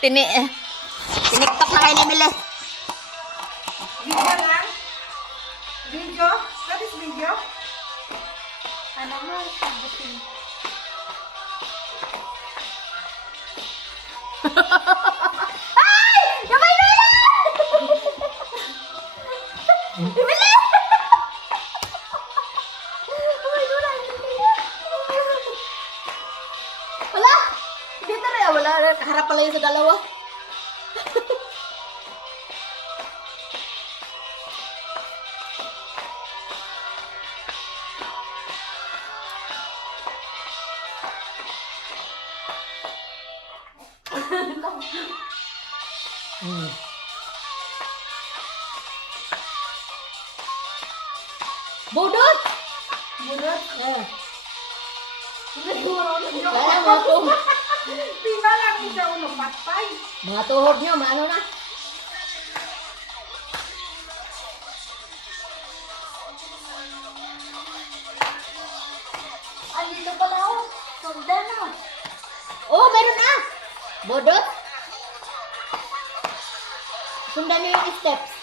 Tiniktok na kayo ni Mili. Video lang? Video? What is video? Ano mo? Sabutin. Ay! Gamay na lang! Mili! Wala! Dito na yan. Wala. Harap pala yun sa dalawa. Budot! Budot? Kaya mga tuhod. Pina lang siya ulo patay. Mga tuhod nyo, maano na. Andito pala ako. Sundan na. Oh, meron na! Budot? Sundan nyo yung steps.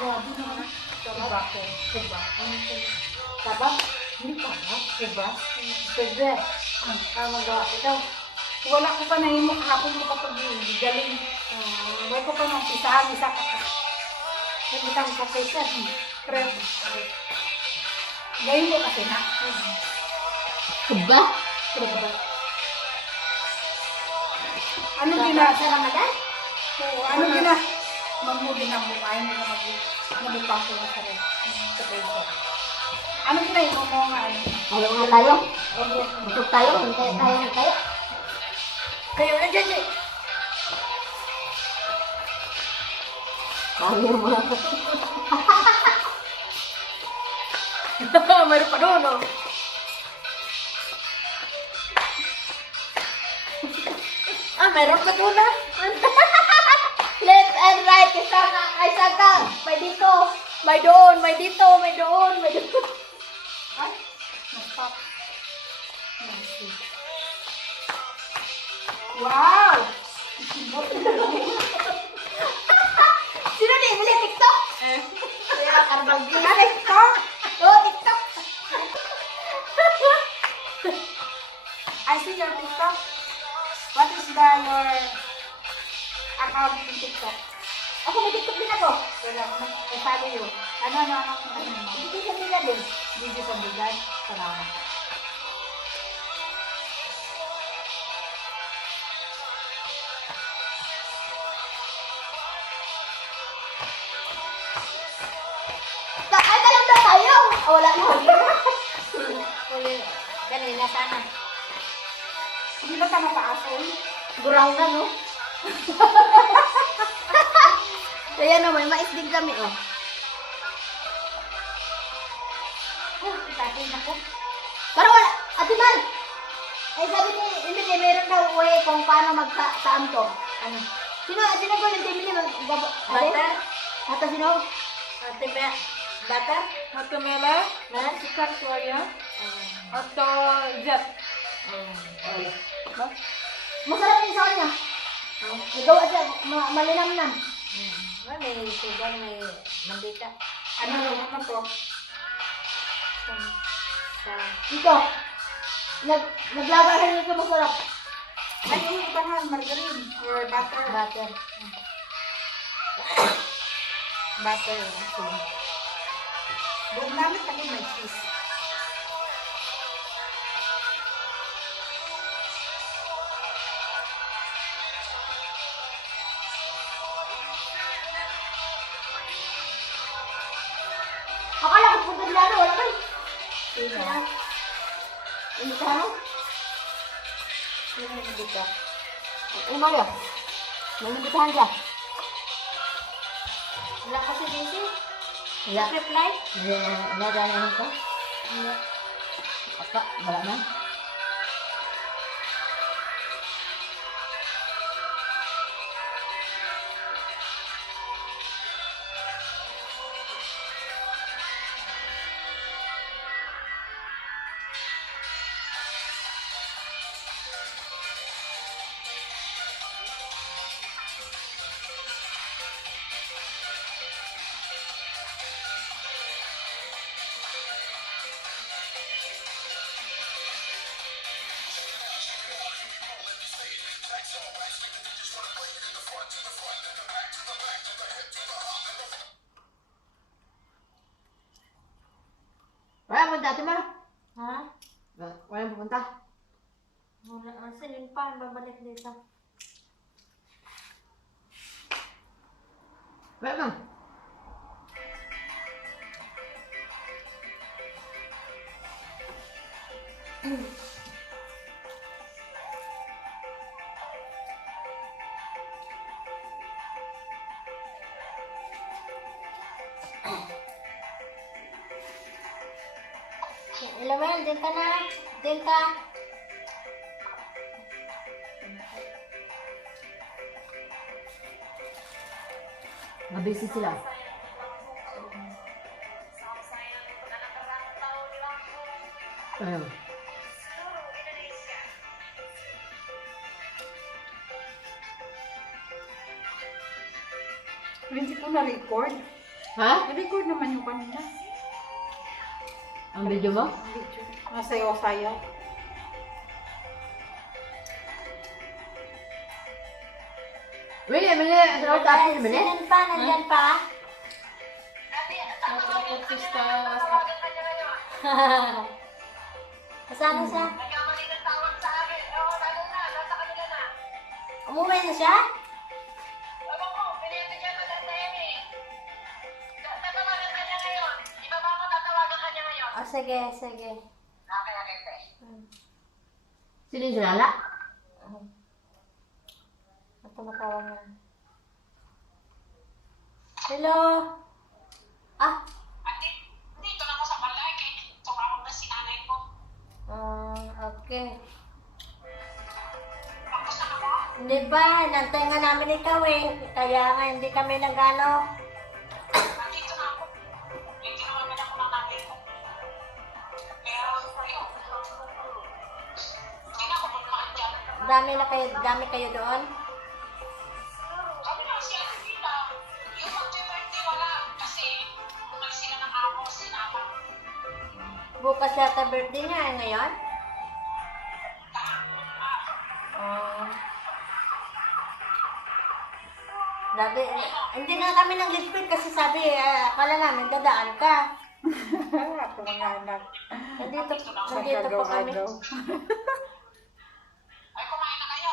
Grabe naman. Sabab ko. Sabab. Sabab? Hindi pa ba? Sabab? Sabab. Ang magawa ko daw. Wala ko pa nahimok hapon mo kapag galing. May ko pa nang pisahan. Isa ka. Nagitang ko kay sir. Pero, gayon mo kasi na. Diba? Ano gina? Sa Ramadan? Oo, ano gina? Magmuli na mo. Ayaw mo na mabutang ko ng sarili. Sa pwede. Ano gina yung mo nga ano? Ayaw nga tayo. Busog tayo. Hintay tayo. Kayo na dyan eh. Ayaw mo na. Mayroon pa doon, no? Mayroon pa doon, ha? Left and right. Isa ka. May dito. May doon. May dito. May doon. May doon. Ay, nag-pop. Wow! Sino ni? Mili, TikTok? Kaya karbal din. TikTok? Oh, TikTok. I see your TikTok. What is your account in TikTok? Ako may TikTok din ako. Wala, follow you. Ano mo? Hindi sa nila din. Video sa bigan. Salamat. Ay, talang daw tayo. Oh, wala na. Uli, kanina sana. Hindi ba tama pa asol? Gurang na, no? Kaya no, may mais din kami, oh. Tatay na ko. Pero wala, Ate Man! Ay, sabi ni Emily, meron daw way kung paano magsaam to. Ano? Sino ko yung Emily? Butter? Ate, sino? Ate ba? Butter? Ate Mela? Na? Sikat ko yan? Ate Jet? Masarap yung sa kanya. Nagawa siya, malinamnam. May sugar, may mandika. Ano naman to? Ito. Naglaga siya nito masarap. Ay, yung iba nga, margarine or butter. Butter. Butter. Doon namin kami may cheese. Akala ko punta nila na, wala kayo. Sino? Hindi ka ano? Sino yung mandika? Ano yun? May nabitahan siya. Wala kasi busy. Wala. Reply? Wala tayo ano ka? Wala. Apa, wala na. dati mo. Ha? Walang pupunta. Wala. Sinin pa. Babalik dito. Wala mo. Ilamel, din ka na. Din ka. Mabisi sila. Ayun. Hindi ko na-record. Ha? Na-record naman yung kanina. Ang video mo? Video. Masayaw-sayaw. Wait, mali. Ano tapos mali? Sinin pa, nandyan pa. Kasama siya? Umuwi na siya? Oh, sige, sige. Sino yung sinala? At tumatawag na. Hello? Ah, Dito lang ako sa balay, kaya tumawag na si nanay ko. okay. Tapos na ako, Hindi ba? Nantay nga namin ikaw eh. Kaya nga hindi kami nag-ano. nandito na ako. Hindi naman ako ng nanay ko. Pero, hindi na ako magmaan dyan. Dami kayo doon? Sabi na si Ate Vita, yung mag-birthday wala. Kasi, umalis sila ng araw sa sinama. Bukas yata birthday niya ngayon? Sabi, hindi nga kami nang ligpit kasi sabi, akala namin dadaan ka. Ako mga anak. Nandito pa kami. Ay, kumain na kayo.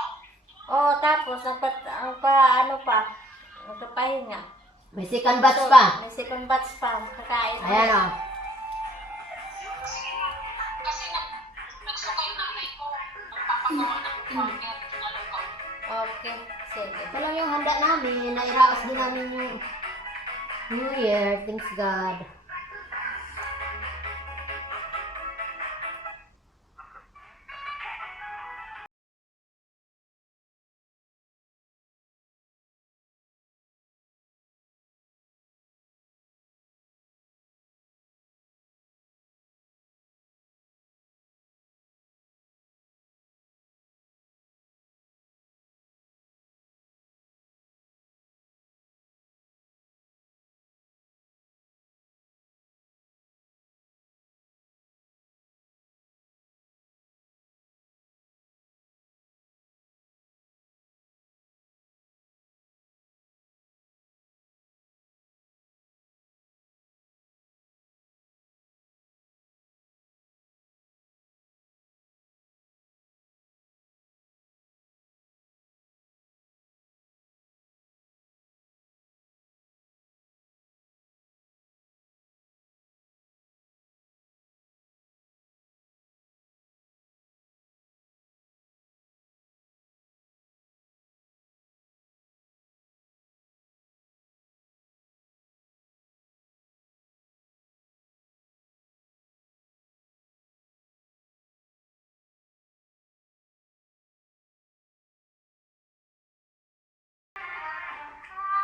Oo, tapos, ano pa, nagpapahinga. May second batch pa. May second batch pa, kakain. Ayan o. Sige na. Kasi nagsuka yung nanay ko. Nagpapagawa ng burger na lugaw. Okay, sige. Ito lang yung handa namin. Nairaos din namin yung New Year. Thanks God.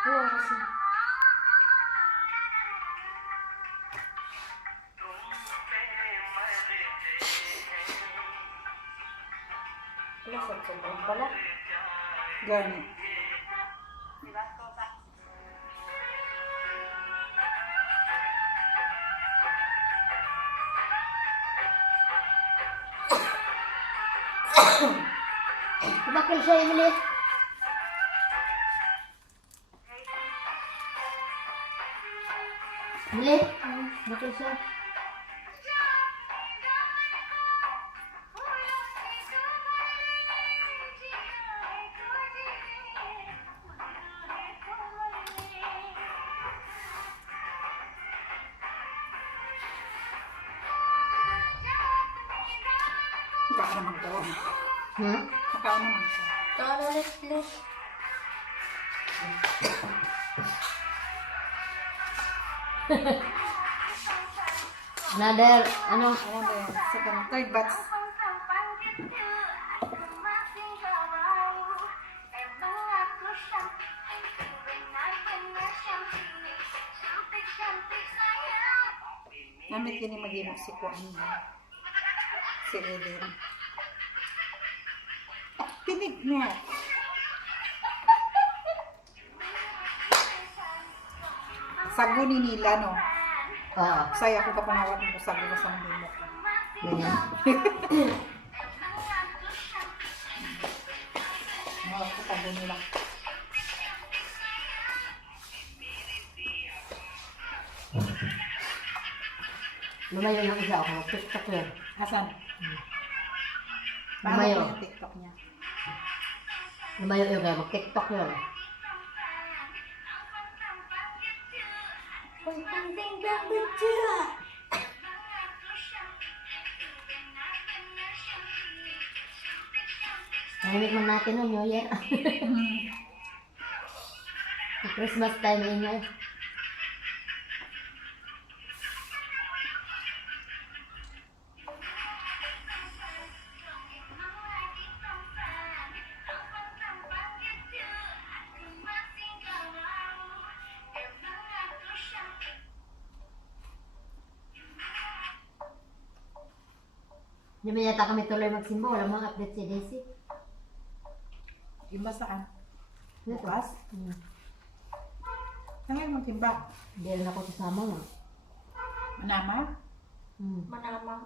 Oo, kasi. Wala, sobrang pala. Gani. Kumakil siya, Emily. Emily? Kumakil siya. Mukha naman ko. Hmm? Mukha naman ko. Tara, let's. Another, ano? Ayan ba yan? Second, third batch. Namit yun yung mag-imok si Kuan mo. Si Ellen. Ah, tinig niya. Sago ni Nila, no? Oo, Saya ko kapangawat mo sago ko sa mga mo. ganyan. Mga sago nila. Lumayo ng isa ako, TikTok yun. Asan? Paano Lumayo. po yung TikTok niya? Lumayo yun kaya mag-TikTok yun. Nahimik man natin no, New Year. Christmas time na inyo eh. Hindi man yata kami tuloy magsimba, wala mga update si Daisy. Iba saan? Ito. Bukas? Nangyay mong timba? Hindi rin ako kasama nga. Manama? Hmm. Manamang.